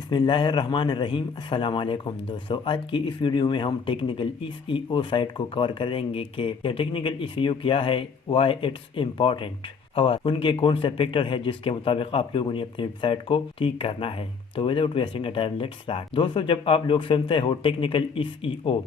بسم اللہ الرحمن الرحیم۔ السلام علیکم دوستو، آج کی اس ویڈیو میں ہم ٹیکنیکل SEO سائٹ کو کور کریں گے کہ یہ ٹیکنیکل SEO کیا ہے، وائی اٹس امپورٹنٹ، اور ان کے کون سے فیکٹر ہے جس کے مطابق آپ لوگوں نے اپنی ویب سائٹ کو ٹھیک کرنا ہے۔ تو without wasting a time let's start. دوستو، جب آپ لوگ سنتے ہو technical SEO،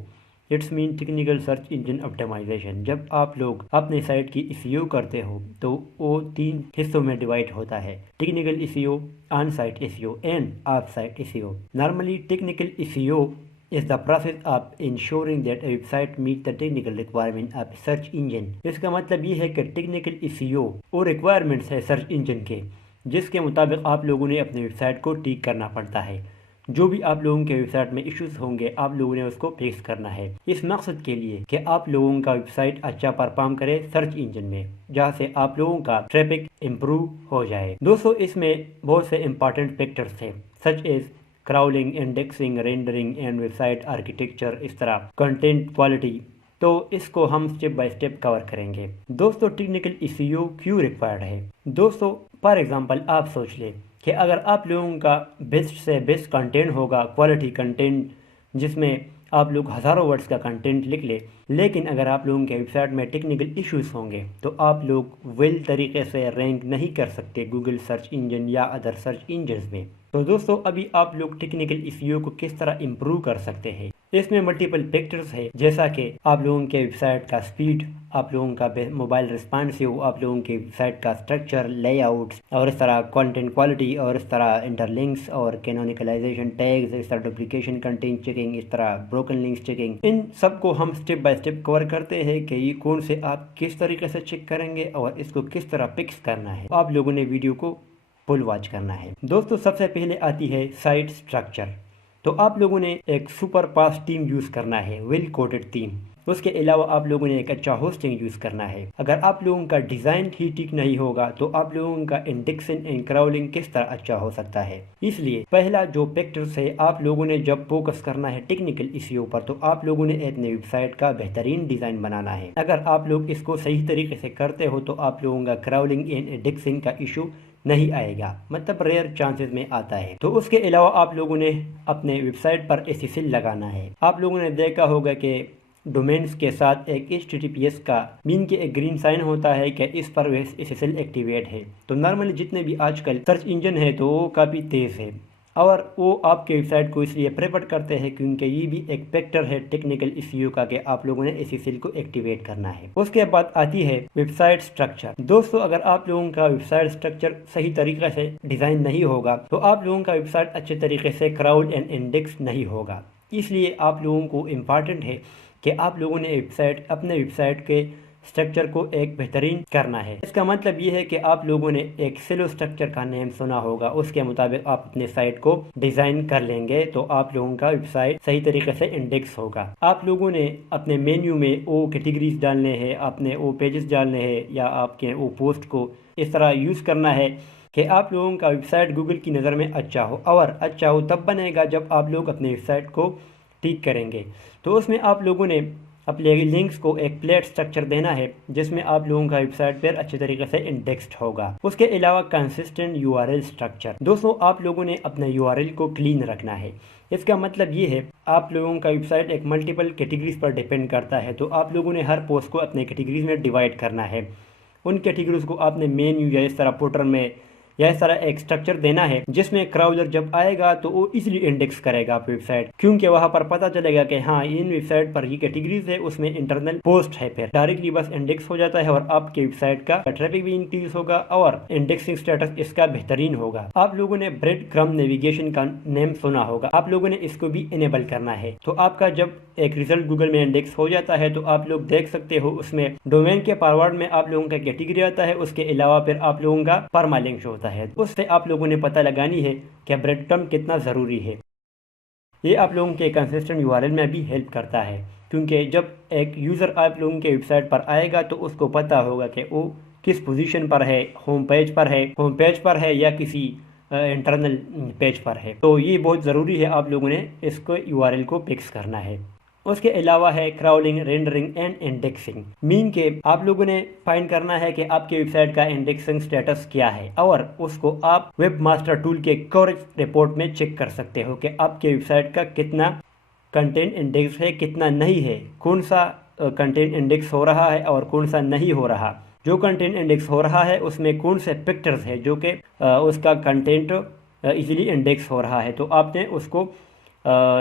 it's mean technical search engine optimisation, جب آپ لوگ اپنے سائٹ کی SEO کرتے ہو تو وہ 3 حصوں میں ڈیوائڈ ہوتا ہے: technical SEO، on site SEO and off site SEO۔ Normally technical SEO is the process of ensuring that a website meets the technical requirement of a search engine۔ اس کا مطلب یہ ہے کہ ٹیکنیکل SEO وہ requirements ہے search engine کے جس کے مطابق آپ لوگوں نے اپنے ویب سائٹ کو ٹھیک کرنا پڑتا ہے۔ جو بھی آپ لوگوں کے ویب سائٹ میں ایشوز ہوں گے، آپ لوگوں نے اس کو فکس کرنا ہے، اس مقصد کے لیے کہ آپ لوگوں کا ویب سائٹ اچھا پرفارم کرے سرچ انجن میں، جہاں سے آپ لوگوں کا ٹریفک امپروو ہو جائے۔ دوستو، اس میں بہت سے امپارٹنٹ فیکٹرز ہیں، such as crawling, indexing, rendering and website architecture, اس طرح کنٹینٹ کوالٹی۔ تو اس کو ہم سٹیپ بائی سٹیپ کور کریں گے۔ دوستو، ٹیکنیکل SEO کیوں ریکوائرڈ ہے؟ دوستو، فار ایگزامپل آپ سوچ لیں کہ اگر آپ لوگوں کا بیسٹ سے بیسٹ کنٹینٹ ہوگا، کوالٹی کنٹینٹ، جس میں آپ لوگ ہزاروں ورڈز کا کنٹینٹ لکھ لیں، لیکن اگر آپ لوگوں کے ویب سائٹ میں ٹیکنیکل ایشوز ہوں گے تو آپ لوگ ویل طریقے سے رینک نہیں کر سکتے گوگل سرچ انجن یا ادر سرچ انجنز میں۔ تو دوستو، ابھی آپ لوگ ٹیکنیکل SEO کو کس طرح امپروو کر سکتے ہیں؟ اس میں ملٹیپل فیکٹرز ہے، جیسا کہ آپ لوگوں کے ویب سائٹ کا سپیڈ، آپ لوگوں کا موبائل ریسپانسیو، آپ لوگوں کی ویب سائٹ کا اسٹرکچر، لے آؤٹس، اور اس طرح کنٹینٹ کوالٹی، اور اس طرح انٹر لنکس اور کینونیکلائزیشن ٹیگز، اس طرح ڈپلیکیشن کنٹینٹ چیکنگ، اس طرح بروکن لنکس چیکنگ۔ ان سب کو ہم سٹیپ بائی سٹیپ کور کرتے ہیں کہ یہ کون سے آپ کس طریقے سے چیک کریں گے اور اس کو کس طرح فکس کرنا ہے۔ آپ لوگوں نے ویڈیو کو فل واچ کرنا ہے۔ دوستو، سب سے پہلے آتی ہے سائٹ اسٹرکچر۔ تو آپ لوگوں نے ایک سپر فاسٹ تھیم یوز کرنا ہے، ویل کوڈڈ تھیم۔ اس کے علاوہ آپ لوگوں نے ایک اچھا ہوسٹنگ یوز کرنا ہے۔ اگر آپ لوگوں کا ڈیزائن ہی ٹھیک نہیں ہوگا تو آپ لوگوں کا انڈیکسنگ اینڈ کراؤلنگ کس طرح اچھا ہو سکتا ہے؟ اس لیے پہلا جو فیکٹرز ہے، آپ لوگوں نے جب فوکس کرنا ہے ٹیکنیکل SEO پر، تو آپ لوگوں نے اپنے ویب سائٹ کا بہترین ڈیزائن بنانا ہے۔ اگر آپ لوگ اس کو صحیح طریقے سے کرتے ہو تو آپ لوگوں کا کراؤلنگ اینڈ انڈیکسنگ کا ایشو نہیں آئے گا، مطلب ریئر چانسز میں آتا ہے۔ تو اس کے علاوہ آپ لوگوں نے اپنے ویب سائٹ پر SSL لگانا ہے۔ آپ لوگوں نے دیکھا ہوگا کہ ڈومینز کے ساتھ ایک HTTPS کا مین کے ایک گرین سائن ہوتا ہے کہ اس پر SSL ایکٹیویٹ ہے۔ تو نارملی جتنے بھی آج کل سرچ انجن ہے تو وہ کافی تیز ہے، اور وہ آپ کے ویب سائٹ کو اس لیے پریفر کرتے ہیں کیونکہ یہ بھی ایک فیکٹر ہے ٹیکنیکل SEO کا کہ آپ لوگوں نے SSL کو ایکٹیویٹ کرنا ہے۔ اس کے بعد آتی ہے ویب سائٹ اسٹرکچر۔ دوستو، اگر آپ لوگوں کا ویب سائٹ اسٹرکچر صحیح طریقے سے ڈیزائن نہیں ہوگا تو آپ لوگوں کا ویب سائٹ اچھے طریقے سے کراؤل اینڈ انڈیکس نہیں ہوگا۔ اس لیے آپ لوگوں کو امپارٹنٹ ہے کہ آپ لوگوں نے اپنے ویب سائٹ کے اسٹرکچر کو ایک بہترین کرنا ہے۔ اس کا مطلب یہ ہے کہ آپ لوگوں نے ایک سیلو اسٹرکچر کا نیم سنا ہوگا، اس کے مطابق آپ اپنے سائٹ کو ڈیزائن کر لیں گے تو آپ لوگوں کا ویب سائٹ صحیح طریقے سے انڈیکس ہوگا۔ آپ لوگوں نے اپنے مینیو میں وہ کیٹیگریز ڈالنے ہیں، اپنے وہ پیجز ڈالنے ہیں، یا آپ کے وہ پوسٹ کو اس طرح یوز کرنا ہے کہ آپ لوگوں کا ویب سائٹ گوگل کی نظر میں اچھا ہو، اور اچھا ہو تب بنے گا جب آپ لوگ اپنے ویب سائٹ کو ٹھیک کریں گے۔ تو اس میں آپ لوگوں نے اپنے لنکس کو ایک پلیٹ سٹرکچر دینا ہے جس میں آپ لوگوں کا ویب سائٹ پر اچھے طریقے سے انڈیکسڈ ہوگا۔ اس کے علاوہ کنسسٹنٹ URL سٹرکچر۔ دوستو، آپ لوگوں نے اپنے URL کو کلین رکھنا ہے۔ اس کا مطلب یہ ہے آپ لوگوں کا ویب سائٹ ایک ملٹیپل کیٹیگریز پر ڈیپینڈ کرتا ہے، تو آپ لوگوں نے ہر پوسٹ کو اپنے کیٹیگریز میں ڈیوائڈ کرنا ہے۔ ان کیٹیگریز کو آپ نے مینیو یا اس طرح فوٹر میں یا اس طرح ایک سٹرکچر دینا ہے جس میں کراؤزر جب آئے گا تو وہ ایزیلی انڈیکس کرے گا آپ ویب سائٹ، کیونکہ وہاں پر پتہ چلے گا کہ ہاں ان ویب سائٹ پر یہ کیٹیگریز ہے، اس میں انٹرنل پوسٹ ہے، پھر ڈائریکٹلی بس انڈیکس ہو جاتا ہے اور آپ کے ویب سائٹ کا ٹریفک بھی انکریز ہوگا اور انڈیکسنگ سٹیٹس اس کا بہترین ہوگا۔ آپ لوگوں نے بریڈ کرم نیویگیشن کا نیم سنا ہوگا، آپ لوگوں نے اس کو بھی انیبل کرنا ہے۔ تو آپ کا جب ایک ریزلٹ گوگل میں انڈیکس ہو جاتا ہے تو آپ لوگ دیکھ سکتے ہو اس میں ڈومین کے فارورڈ میں آپ لوگوں کا کیٹیگری آتا ہے، اس کے علاوہ پھر آپ لوگوں کا پرمالنک ہوتا ہے۔ اس سے آپ لوگوں نے پتہ لگانی ہے کہ بریڈ کرم کتنا ضروری ہے۔ یہ آپ لوگوں کے کنسسٹنٹ URL میں بھی ہیلپ کرتا ہے، کیونکہ جب ایک یوزر آپ لوگوں کے ویب سائٹ پر آئے گا تو اس کو پتہ ہوگا کہ وہ کس پوزیشن پر ہے، ہوم پیج پر ہے یا کسی انٹرنل پیج پر ہے۔ تو یہ بہت ضروری ہے، آپ لوگوں نے اس کو URL کو فکس کرنا ہے۔ اس کے علاوہ ہے کراولنگ، رینڈرنگ اینڈ انڈیکسنگ، مین کہ آپ لوگوں نے فائنڈ کرنا ہے کہ آپ کی ویب سائٹ کا انڈیکسنگ سٹیٹس کیا ہے، اور اس کو آپ ویب ماسٹر ٹول کے کوریج رپورٹ میں چیک کر سکتے ہو کہ آپ کی ویب سائٹ کا کتنا کنٹینٹ انڈیکس ہے، کتنا نہیں ہے، کون سا کنٹینٹ انڈیکس ہو رہا ہے اور کون سا نہیں ہو رہا۔ جو کنٹینٹ انڈیکس ہو رہا ہے اس میں کون سے پکچرز ہے جو کہ اس کا کنٹینٹ ایزیلی انڈیکس ہو رہا ہے، تو آپ نے اس کو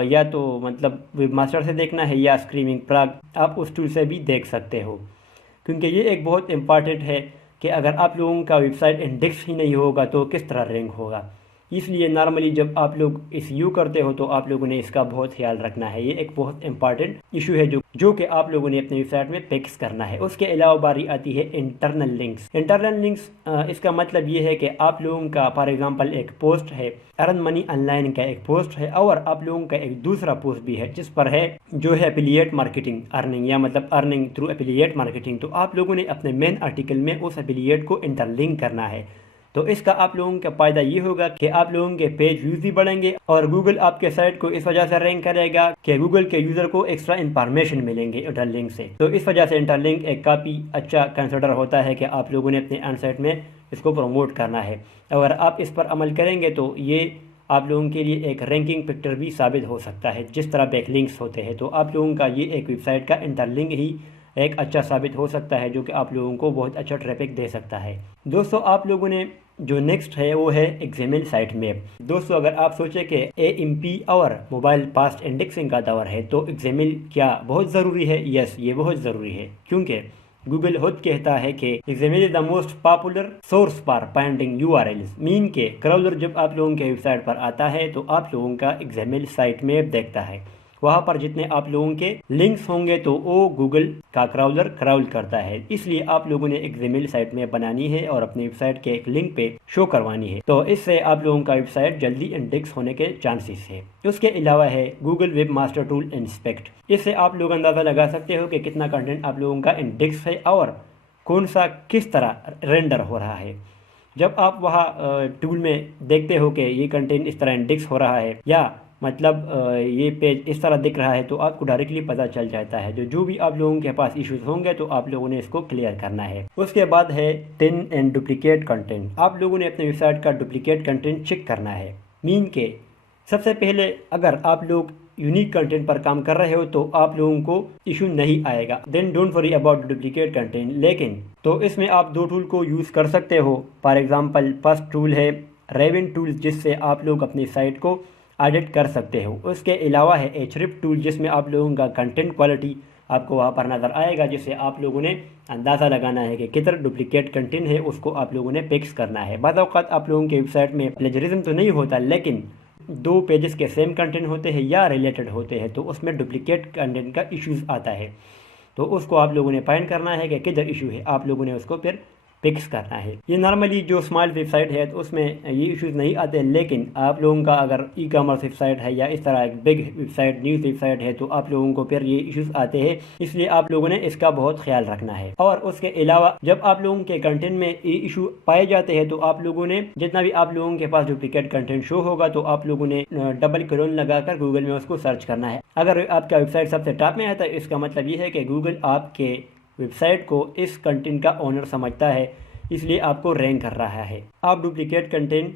یا تو مطلب ویب ماسٹر سے دیکھنا ہے یا اسکریمنگ پراگ آپ اس ٹول سے بھی دیکھ سکتے ہو، کیونکہ یہ ایک بہت امپارٹنٹ ہے کہ اگر آپ لوگوں کا ویب سائٹ انڈیکس ہی نہیں ہوگا تو کس طرح رینک ہوگا۔ اس لیے نارملی جب آپ لوگ اس یو کرتے ہو تو آپ لوگوں نے اس کا بہت خیال رکھنا ہے، یہ ایک بہت امپارٹنٹ ایشو ہے جو کہ آپ لوگوں نے اپنے ویب سائٹ میں فکس کرنا ہے۔ اس کے علاوہ باری آتی ہے انٹرنل لنکس۔ انٹرنل لنکس اس کا مطلب یہ ہے کہ آپ لوگوں کا فار ایگزامپل ایک پوسٹ ہے، ارن منی آن لائن کا ایک پوسٹ ہے، اور آپ لوگوں کا ایک دوسرا پوسٹ بھی ہے جس پر ہے جو ہے ایفیلیٹ مارکیٹنگ ارننگ، یا مطلب ارننگ تھرو ایفیلیٹ مارکیٹنگ، تو آپ لوگوں نے اپنے مین آرٹیکل میں اس ایفیلیٹ کو انٹرلنک کرنا ہے۔ تو اس کا آپ لوگوں کا فائدہ یہ ہوگا کہ آپ لوگوں کے پیج ویوز بھی بڑھیں گے، اور گوگل آپ کے سائٹ کو اس وجہ سے رینک کرے گا کہ گوگل کے یوزر کو ایکسٹرا انفارمیشن ملیں گے انٹر لنک سے۔ تو اس وجہ سے انٹر لنک ایک کافی اچھا کنسیڈر ہوتا ہے کہ آپ لوگوں نے اپنے آن سائٹ میں اس کو پروموٹ کرنا ہے۔ اگر آپ اس پر عمل کریں گے تو یہ آپ لوگوں کے لیے ایک رینکنگ فیکٹر بھی ثابت ہو سکتا ہے، جس طرح بیک لنکس ہوتے ہیں۔ تو آپ لوگوں کا یہ ایک ویب سائٹ کا انٹر لنک ہی ایک اچھا ثابت ہو سکتا ہے جو کہ آپ لوگوں کو بہت اچھا ٹریفک دے سکتا ہے۔ دوستو آپ لوگوں نے جو نیکسٹ ہے وہ ہے ایگزیمل سائٹ میپ۔ دوستو اگر آپ سوچیں کہ AMP اور موبائل فاسٹ انڈیکسنگ کا دور ہے تو ایگزیمل کیا بہت ضروری ہے؟ یس، یہ بہت ضروری ہے، کیونکہ گوگل خود کہتا ہے کہ XML is the most popular source for finding URLs، mean کہ کراولر جب آپ لوگوں کے ویب سائٹ پر آتا ہے تو آپ لوگوں کا ایگزیمل سائٹ میپ دیکھتا ہے، وہاں پر جتنے آپ لوگوں کے لنکس ہوں گے تو وہ گوگل کا کراولر کراول کرتا ہے۔ اس لیے آپ لوگوں نے ایگزیمل سائٹ میں بنانی ہے اور اپنی ویب سائٹ کے ایک لنک پہ شو کروانی ہے، تو اس سے آپ لوگوں کا ویب سائٹ جلدی انڈیکس ہونے کے چانسز ہے۔ اس کے علاوہ ہے Google webmaster tool inspect. اس سے آپ لوگ اندازہ لگا سکتے ہو کہ کتنا کنٹینٹ آپ لوگوں کا انڈیکس ہے اور کون سا کس طرح رینڈر ہو رہا ہے۔ جب آپ وہاں ٹول میں دیکھتے ہو کہ یہ کنٹینٹ اس طرح انڈیکس ہو رہا ہے یا مطلب یہ پیج اس طرح دکھ رہا ہے تو آپ کو ڈائریکٹلی پتہ چل جاتا ہے۔ جو بھی آپ لوگوں کے پاس ایشوز ہوں گے تو آپ لوگوں نے اس کو کلیئر کرنا ہے۔ اس کے بعد ہے ٹن اینڈ ڈپلیکیٹ کنٹینٹ۔ آپ لوگوں نے اپنے ویب سائٹ کا ڈپلیکیٹ کنٹینٹ چیک کرنا ہے، مین کہ سب سے پہلے اگر آپ لوگ یونیک کنٹینٹ پر کام کر رہے ہو تو آپ لوگوں کو ایشو نہیں آئے گا، then don't worry about duplicate content. لیکن تو اس میں آپ دو ٹول کو یوز کر سکتے ہو۔ فار ایگزامپل فرسٹ ٹول ہے ریون ٹولز، جس سے آپ لوگ اپنی سائٹ کو ایڈٹ کر سکتے ہو۔ اس کے علاوہ ہے Ahrefs ٹول، جس میں آپ لوگوں کا کنٹینٹ کوالٹی آپ کو وہاں پر نظر آئے گا، جس سے آپ لوگوں نے اندازہ لگانا ہے کہ کتنا ڈپلیکیٹ کنٹینٹ ہے، اس کو آپ لوگوں نے فکس کرنا ہے۔ بعض اوقات آپ لوگوں کے ویب سائٹ میں پلیجرزم تو نہیں ہوتا، لیکن دو پیجز کے سیم کنٹینٹ ہوتے ہیں یا ریلیٹڈ ہوتے ہیں تو اس میں ڈپلیکیٹ کنٹینٹ کا ایشوز آتا ہے، تو اس کو آپ لوگوں نے فائنڈ کرنا ہے کہ کدھر ایشو ہے، آپ لوگوں نے اس کو پھر فکس کرنا ہے۔ یہ نارملی جو اسمال ویب سائٹ ہے تو اس میں یہ ایشوز نہیں آتے، لیکن آپ لوگوں کا اگر ای کامرس ویب سائٹ ہے یا اس طرح ایک big website, news website ہے، تو آپ لوگوں کو پھر یہ ایشوز آتے ہیں، اس لیے آپ لوگوں نے اس کا بہت خیال رکھنا ہے۔ اور اس کے علاوہ جب آپ لوگوں کے کنٹینٹ میں یہ ایشو پائے جاتے ہیں تو آپ لوگوں نے جتنا بھی آپ لوگوں کے پاس ڈپلیکیٹ کنٹینٹ شو ہوگا تو آپ لوگوں نے ڈبل کلون لگا کر گوگل میں اس کو سرچ کرنا ہے۔ اگر آپ کا ویب سائٹ سب سے ٹاپ میں آتا ہے، اس کا مطلب یہ ہے کہ گوگل آپ کے ویب سائٹ کو اس کنٹینٹ کا اونر سمجھتا ہے، اس لیے آپ کو رینک کر رہا ہے۔ آپ ڈپلیکیٹ کنٹینٹ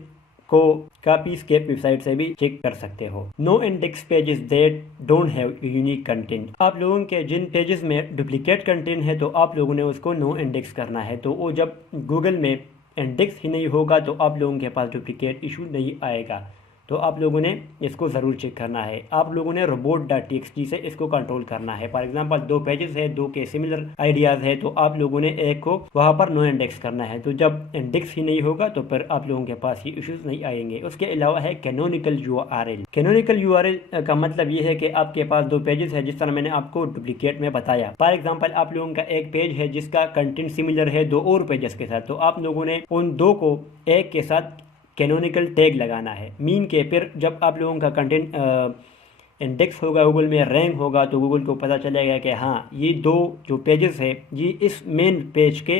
کو کاپی اسکیپ ویب سائٹ سے بھی چیک کر سکتے ہو۔ No index pages that don't have unique content. آپ لوگوں کے جن پیجز میں ڈپلیکیٹ کنٹینٹ ہے تو آپ لوگوں نے اس کو نو انڈیکس کرنا ہے، تو وہ جب گوگل میں انڈیکس ہی نہیں ہوگا تو آپ لوگوں کے پاس ڈپلیکیٹ ایشو نہیں آئے گا، تو آپ لوگوں نے اس کو ضرور چیک کرنا ہے۔ آپ لوگوں نے robot.txt سے اس کو کنٹرول کرنا ہے۔ فار ایگزامپل دو پیجز ہے، دو کے سملر آئیڈیاز ہے، تو آپ لوگوں نے ایک کو وہاں پر نو انڈیکس کرنا ہے، تو جب انڈیکس ہی نہیں ہوگا تو پھر آپ لوگوں کے پاس یہ ایشوز نہیں آئیں گے۔ اس کے علاوہ ہے کینونیکل URL۔ کینونیکل URL کا مطلب یہ ہے کہ آپ کے پاس دو پیجز ہے، جس طرح میں نے آپ کو ڈپلیکیٹ میں بتایا۔ فار ایگزامپل آپ لوگوں کا ایک پیج ہے جس کا کنٹینٹ سملر ہے دو اور پیجز کے ساتھ، تو آپ لوگوں نے ان دو کو ایک کے ساتھ کینونیکل ٹیگ لگانا ہے، مین کہ پھر جب آپ لوگوں کا کنٹینٹ انڈیکس ہوگا، گوگل میں رینک ہوگا، تو گوگل کو پتہ چلے گا کہ ہاں یہ دو جو پیجز ہے یہ اس مین پیج کے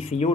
SEO